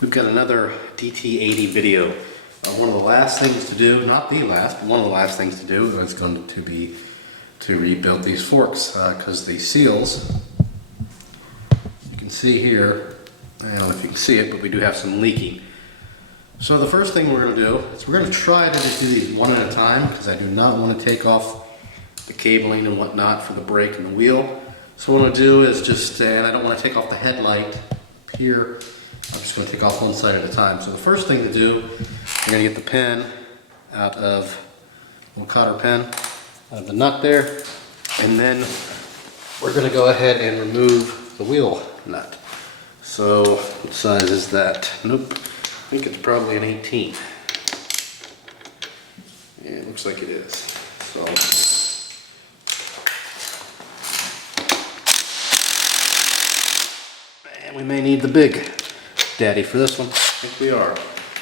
We've got another DT80 video. One of the last things to do, not the last, but one of the last things to do is going to be to rebuild these forks because the seals, you can see here, I don't know if you can see it, but we do have some leaking. So the first thing we're going to do is we're going to try to just do these one at a time because I do not want to take off the cabling and whatnot for the brake and the wheel. So what I'm going to do is just, and I don't want to take off the headlight here, I'm just going to take off one side at a time. So the first thing to do, we're going to get the pin out of, little cotter pin, out of the nut there, and then we're going to go ahead and remove the wheel nut. So what size is that? Nope, I think it's probably an 18. Yeah, it looks like it is. So and we may need the big daddy for this one. I think we are.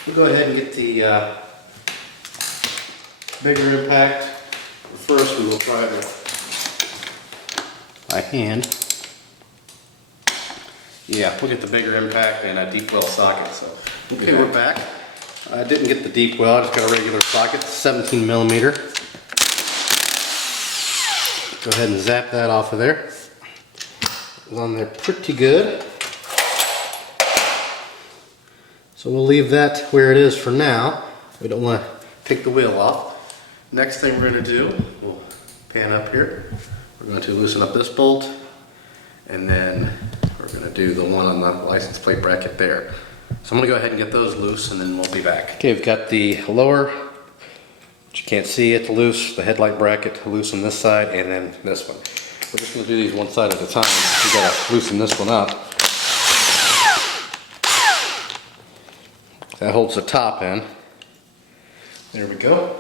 We'll go ahead and get the bigger impact. First we will try it by hand. Yeah, we'll get the bigger impact and a deep well socket. So, okay, we're back. I didn't get the deep well, I just got a regular socket, 17 millimeter. Go ahead and zap that off of there. It was on there pretty good. So we'll leave that where it is for now. We don't want to take the wheel off. Next thing we're going to do, we'll pan up here. We're going to loosen up this bolt, and then we're going to do the one on the license plate bracket there. So I'm going to go ahead and get those loose, and then we'll be back. Okay, we've got the lower, which you can't see it, loose, the headlight bracket loose on this side, and then this one. We're just going to do these one side at a time. We got to loosen this one up. That holds the top in. There we go.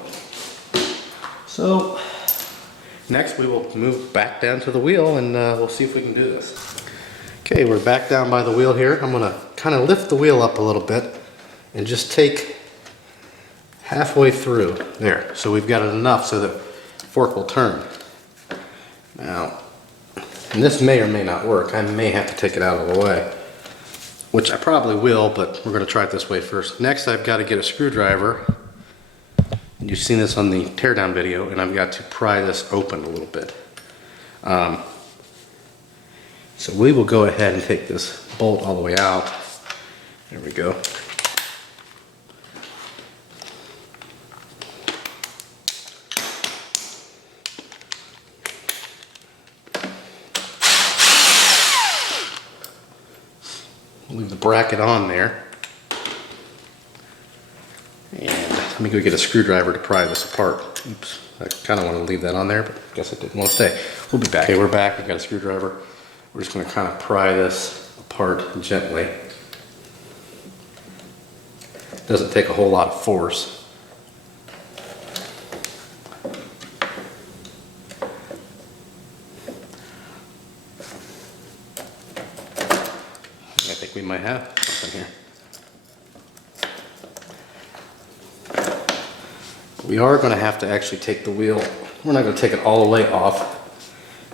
So next we will move back down to the wheel and we'll see if we can do this. Okay, we're back down by the wheel here. I'm going to kind of lift the wheel up a little bit and just take halfway through there. So we've got it enough so that the fork will turn. Now, and this may or may not work. I may have to take it out of the way, which I probably will, but we're going to try it this way first. Next, I've got to get a screwdriver. And you've seen this on the teardown video, and I've got to pry this open a little bit. So we will go ahead and take this bolt all the way out. There we go. Leave the bracket on there. And let me go get a screwdriver to pry this apart. Oops, I kind of want to leave that on there, but I guess I didn't want to stay. We'll be back. Okay, we're back. We've got a screwdriver. We're just going to kind of pry this apart gently. Doesn't take a whole lot of force. I think we might have something here. We are going to have to actually take the wheel. We're not going to take it all the way off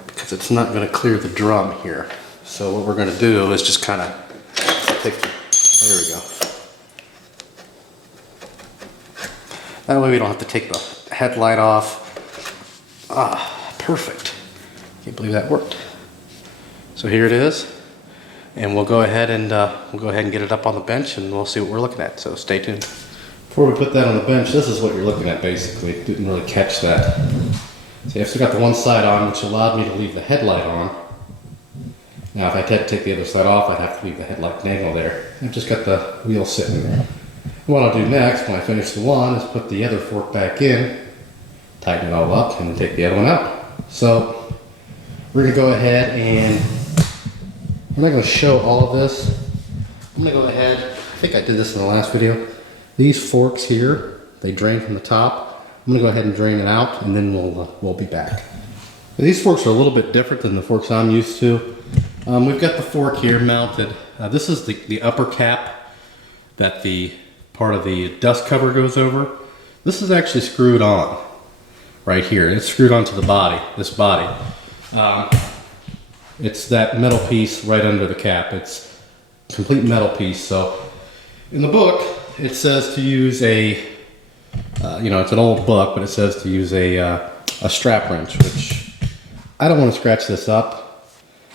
because it's not going to clear the drum here. So what we're going to do is just kind of take the, there we go. That way we don't have to take the headlight off. Ah, perfect. Can't believe that worked. So here it is. And we'll go ahead and get it up on the bench and we'll see what we're looking at. So stay tuned. Before we put that on the bench, this is what you're looking at basically. Didn't really catch that. See, I've still got the one side on, which allowed me to leave the headlight on. Now if I had to take the other side off, I'd have to leave the headlight dangle there. I've just got the wheel sitting there. What I'll do next, when I finish the one, is put the other fork back in, tighten it all up, and then take the other one out. So we're going to go ahead and we're not going to show all of this. I'm going to go ahead, I think I did this in the last video. These forks here, they drain from the top. I'm going to go ahead and drain it out and then we'll be back. These forks are a little bit different than the forks I'm used to. We've got the fork here mounted. This is the upper cap that the part of the dust cover goes over. This is actually screwed on right here. It's screwed onto the body, this body. It's that metal piece right under the cap. It's a complete metal piece, so In the book, it says to use a, you know, it's an old book, but it says to use a strap wrench, which I don't want to scratch this up.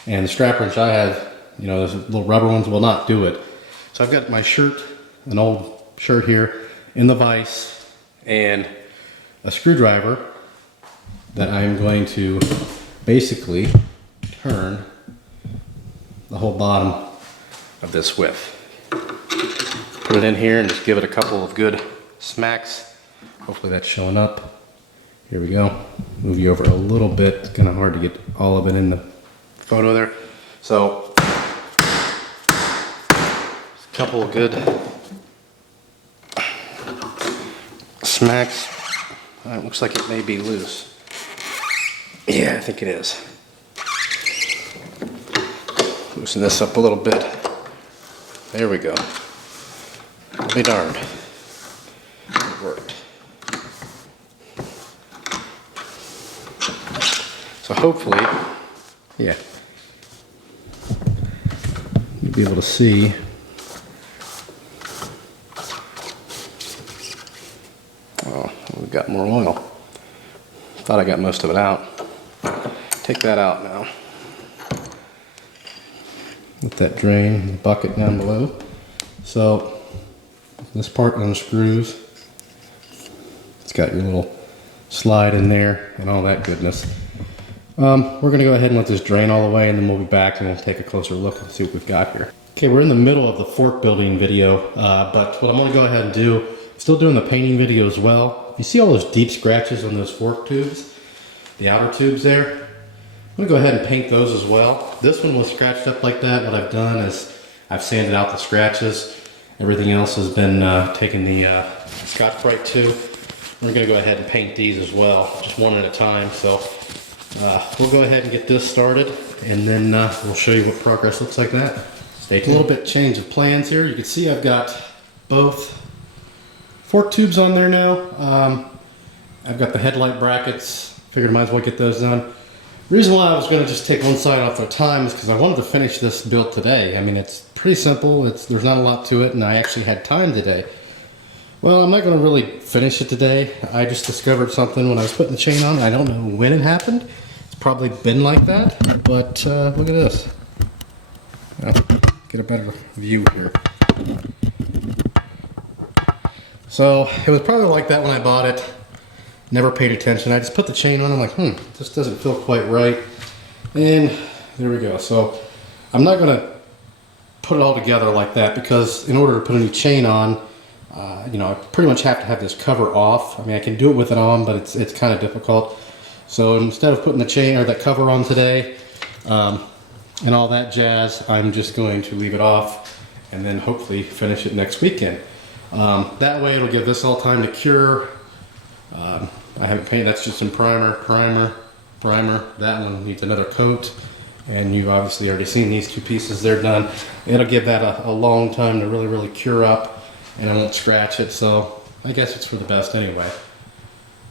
And the strap wrench I have, you know, those little rubber ones will not do it. So I've got my shirt, an old shirt here, in the vise, and a screwdriver that I am going to basically turn the whole bottom of this with. Put it in here and just give it a couple of good smacks. Hopefully that's showing up. Here we go. Move you over a little bit. It's kind of hard to get all of it in the photo there. So, a couple of good smacks. It looks like it may be loose. Yeah, I think it is. Loosen this up a little bit. There we go. I'll be darned. It worked. So hopefully, yeah, you'll be able to see. Oh, we've got more oil. Thought I got most of it out. Take that out now. Let that drain in the bucket down below. So this part unscrews. It's got your little slide in there and all that goodness. We're going to go ahead and let this drain all the way, and then we'll be back and we'll take a closer look and see what we've got here. Okay, we're in the middle of the fork building video, but what I'm going to go ahead and do, I'm still doing the painting video as well. You see all those deep scratches on those fork tubes, the outer tubes there? I'm going to go ahead and paint those as well. This one was scratched up like that. What I've done is I've sanded out the scratches. Everything else has been taken the Scotch-Brite to. We're going to go ahead and paint these as well, just one at a time. So we'll go ahead and get this started, and then we'll show you what progress looks like that. Stay tuned. A little bit change of plans here. You can see I've got both fork tubes on there now. I've got the headlight brackets. Figured I might as well get those done. The reason why I was going to just take one side off at a time is because I wanted to finish this build today. I mean, it's pretty simple. There's not a lot to it, and I actually had time today. Well, I'm not going to really finish it today. I just discovered something when I was putting the chain on. I don't know when it happened. It's probably been like that, but look at this. Get a better view here. So it was probably like that when I bought it. Never paid attention. I just put the chain on. I'm like, this doesn't feel quite right. And there we go. So I'm not going to put it all together like that, because in order to put a new chain on, you know, I pretty much have to have this cover off. I mean, I can do it with it on, but it's kind of difficult. So instead of putting the chain or that cover on today and all that jazz, I'm just going to leave it off and then hopefully finish it next weekend. That way it'll give this all time to cure. I haven't painted, that's just in primer. That one needs another coat, and you've obviously already seen these two pieces, they're done. It'll give that a long time to really cure up, and I won't scratch it, so I guess it's for the best anyway.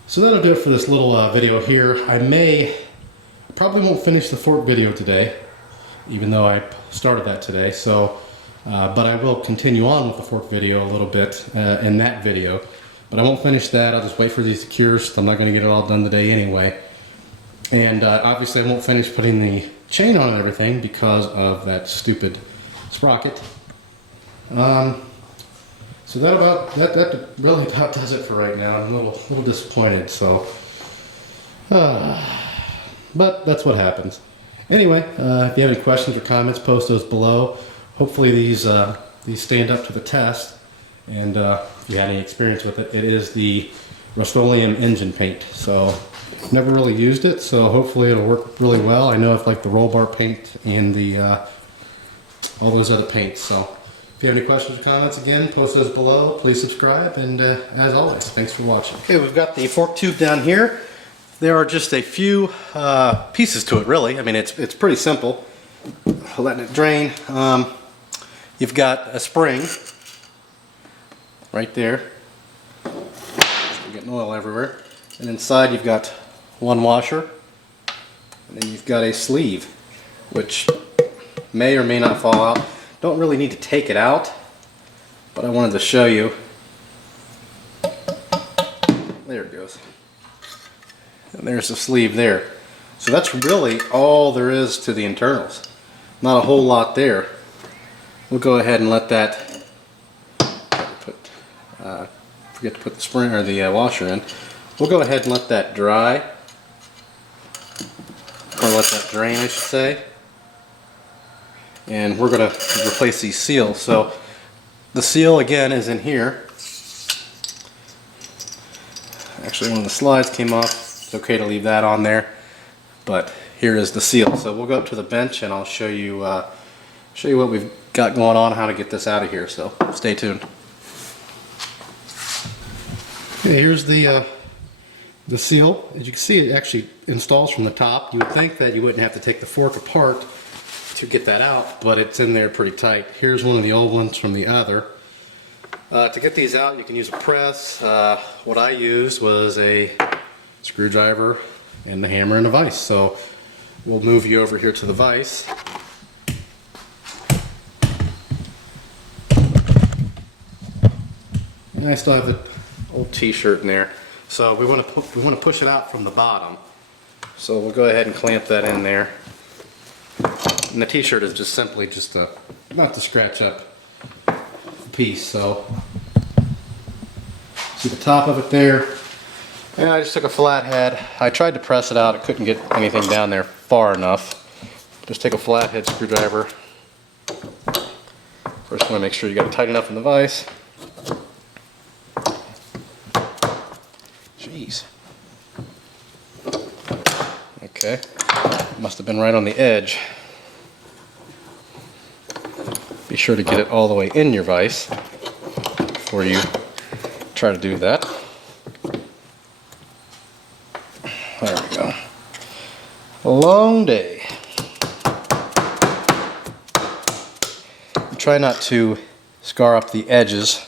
So that'll do it for this little video here. I probably won't finish the fork video today, even though I started that today, so but I will continue on with the fork video a little bit in that video. But I won't finish that. I'll just wait for these to cure. So I'm not going to get it all done today anyway. And obviously I won't finish putting the chain on and everything because of that stupid sprocket. So that really about does it for right now. I'm a little disappointed. So, but that's what happens. Anyway, if you have any questions or comments, post those below. Hopefully these stand up to the test. And if you had any experience with it, it is the Rust-Oleum engine paint. So never really used it, so hopefully it'll work really well. I know it's like the roll bar paint and the all those other paints. So if you have any questions or comments, again, post those below. Please subscribe, and as always, thanks for watching. Okay, we've got the fork tube down here. There are just a few pieces to it, really. I mean, it's pretty simple. Letting it drain. You've got a spring right there. You're getting oil everywhere. And inside you've got one washer, and then you've got a sleeve, which may or may not fall out. Don't really need to take it out, but I wanted to show you. There it goes. And there's the sleeve there. So that's really all there is to the internals. Not a whole lot there. We'll go ahead and let that, forget to put the spring or the washer in. We'll go ahead and let that dry, or let that drain I should say. And we're going to replace these seals. So the seal again is in here. Actually, one of the slides came off. It's okay to leave that on there, but here is the seal. So we'll go up to the bench and I'll show you what we've got going on, how to get this out of here. So stay tuned. Okay, here's the seal. As you can see, it actually installs from the top. You would think that you wouldn't have to take the fork apart to get that out, but it's in there pretty tight. Here's one of the old ones from the other. To get these out, you can use a press. What I used was a screwdriver and the hammer and a vise. So we'll move you over here to the vise. And I still have the old t-shirt in there. So we want to push it out from the bottom. So we'll go ahead and clamp that in there. And the t-shirt is just simply just not to scratch up the piece. So see the top of it there. And I just took a flathead. I tried to press it out. I couldn't get anything down there far enough. Just take a flathead screwdriver. First, want to make sure you got it tight enough in the vise. Jeez. Okay. Must have been right on the edge. Be sure to get it all the way in your vise before you try to do that. There we go. A long day. Try not to scar up the edges.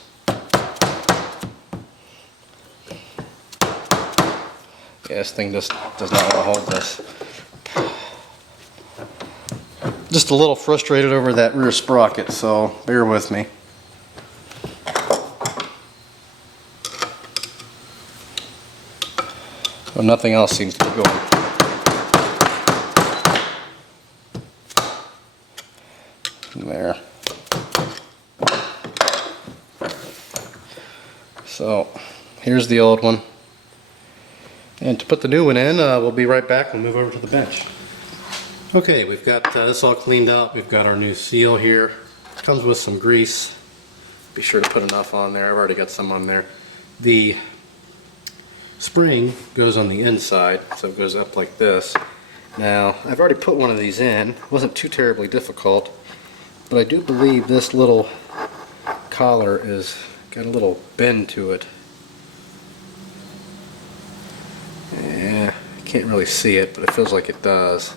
Yeah, this thing just does not want to hold this. Just a little frustrated over that rear sprocket, so bear with me. So nothing else seems to be going. There. So here's the old one. And to put the new one in, we'll be right back and move over to the bench. Okay, we've got this all cleaned up. We've got our new seal here. It comes with some grease. Be sure to put enough on there. I've already got some on there. The spring goes on the inside, so it goes up like this. Now, I've already put one of these in. It wasn't too terribly difficult, but I do believe this little collar is got a little bend to it. Yeah, I can't really see it, but it feels like it does.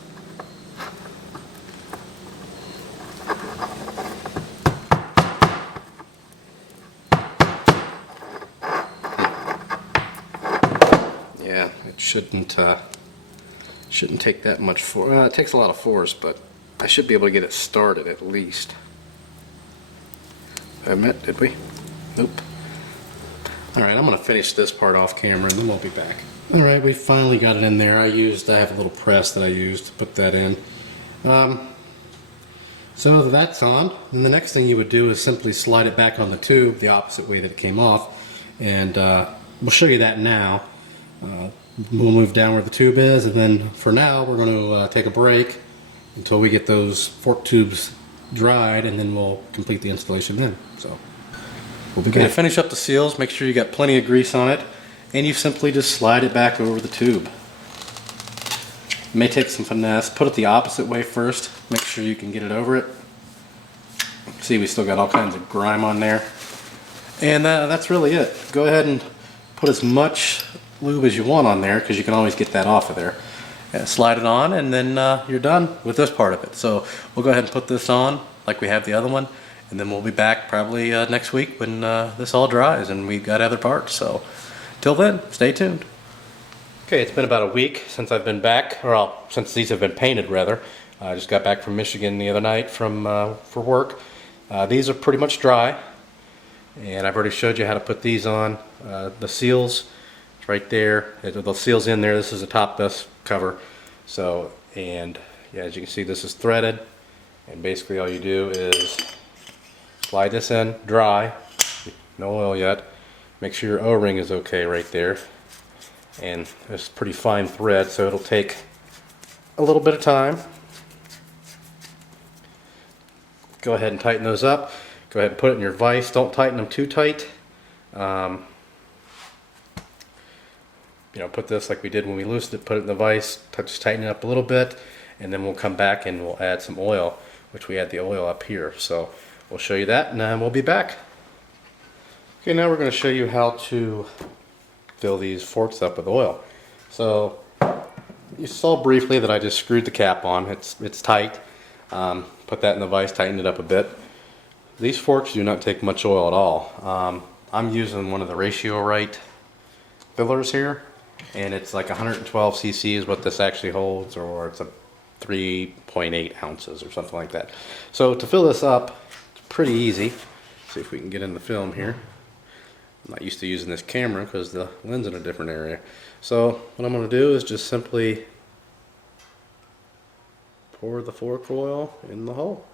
Yeah, it shouldn't take that much force. Well, it takes a lot of force, but I should be able to get it started at least. Did we? Nope. Alright, I'm going to finish this part off camera and then we'll be back. Alright, we finally got it in there. I have a little press that I used to put that in. So that's on. And the next thing you would do is simply slide it back on the tube the opposite way that it came off. And we'll show you that now. We'll move down where the tube is, and then for now we're going to take a break until we get those fork tubes dried, and then we'll complete the installation then. So we'll be back. To finish up the seals, make sure you got plenty of grease on it, and you simply just slide it back over the tube. It may take some finesse. Put it the opposite way first. Make sure you can get it over it. See, we still got all kinds of grime on there. And that's really it. Go ahead and put as much lube as you want on there, because you can always get that off of there. And slide it on, and then you're done with this part of it. So we'll go ahead and put this on like we have the other one, and then we'll be back probably next week when this all dries and we've got other parts. So till then, stay tuned. Okay, it's been about a week since I've been back, or well, since these have been painted rather. I just got back from Michigan the other night for work. These are pretty much dry. And I've already showed you how to put these on. The seals, it's right there. The seals in there. This is the top dust cover. So, and yeah, as you can see, this is threaded. And basically all you do is slide this in dry, no oil yet. Make sure your O-ring is okay right there. And it's pretty fine thread, so it'll take a little bit of time. Go ahead and tighten those up. Go ahead and put it in your vise. Don't tighten them too tight. You know, put this like we did when we loosened it, put it in the vise, just tighten it up a little bit, and then we'll come back and we'll add some oil, which we had the oil up here. So we'll show you that and then we'll be back. Okay, now we're going to show you how to fill these forks up with oil. So you saw briefly that I just screwed the cap on. It's tight. Put that in the vise, tighten it up a bit. These forks do not take much oil at all. I'm using one of the Ratio Right fillers here, and it's like 112 cc is what this actually holds, or it's a 3.8 ounces or something like that. So to fill this up, it's pretty easy. See if we can get in the film here. I'm not used to using this camera because the lens is in a different area. So what I'm going to do is just simply pour the fork oil in the hole.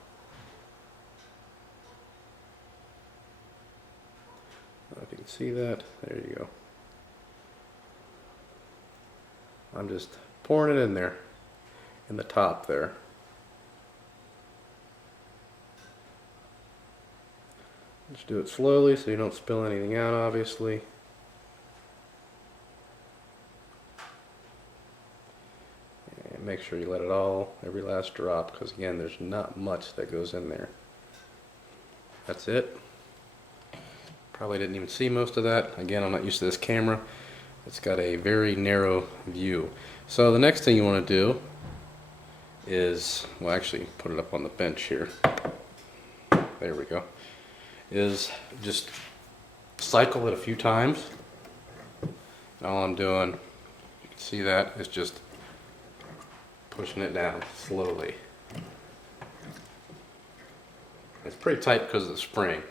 If you can see that, there you go. I'm just pouring it in there, in the top there. Just do it slowly so you don't spill anything out, obviously. And make sure you let it all, every last drop, because again, there's not much that goes in there. That's it. Probably didn't even see most of that. Again, I'm not used to this camera. It's got a very narrow view. So the next thing you want to do is, well, actually put it up on the bench here. There we go. Is just cycle it a few times. And all I'm doing, you can see that, is just pushing it down slowly. It's pretty tight because of the spring.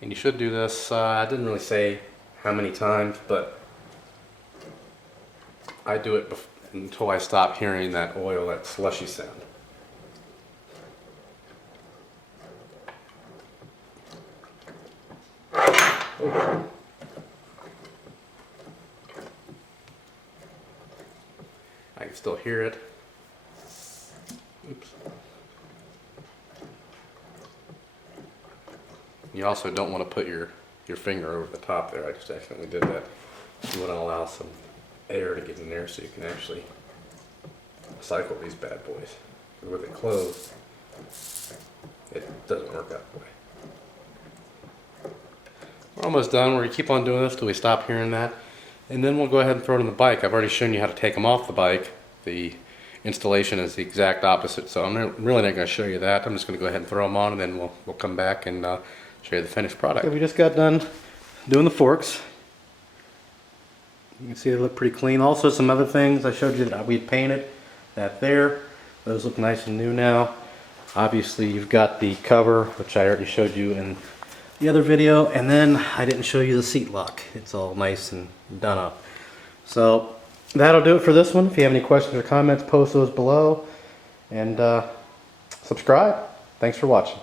And you should do this, I didn't really say how many times, but I do it until I stop hearing that oil, that slushy sound. Oh. I can still hear it. Oops. You also don't want to put your finger over the top there. I just accidentally did that. You want to allow some air to get in there so you can actually cycle these bad boys. With it closed, it doesn't work that way. We're almost done. We're going to keep on doing this till we stop hearing that. And then we'll go ahead and throw it on the bike. I've already shown you how to take them off the bike. The installation is the exact opposite, so I'm really not going to show you that. I'm just going to go ahead and throw them on, and then we'll come back and show you the finished product. Okay, we just got done doing the forks. You can see they look pretty clean. Also, some other things I showed you that we painted that there. Those look nice and new now. Obviously, you've got the cover, which I already showed you in the other video, and then I didn't show you the seat lock. It's all nice and done up. So that'll do it for this one. If you have any questions or comments, post those below, and subscribe. Thanks for watching.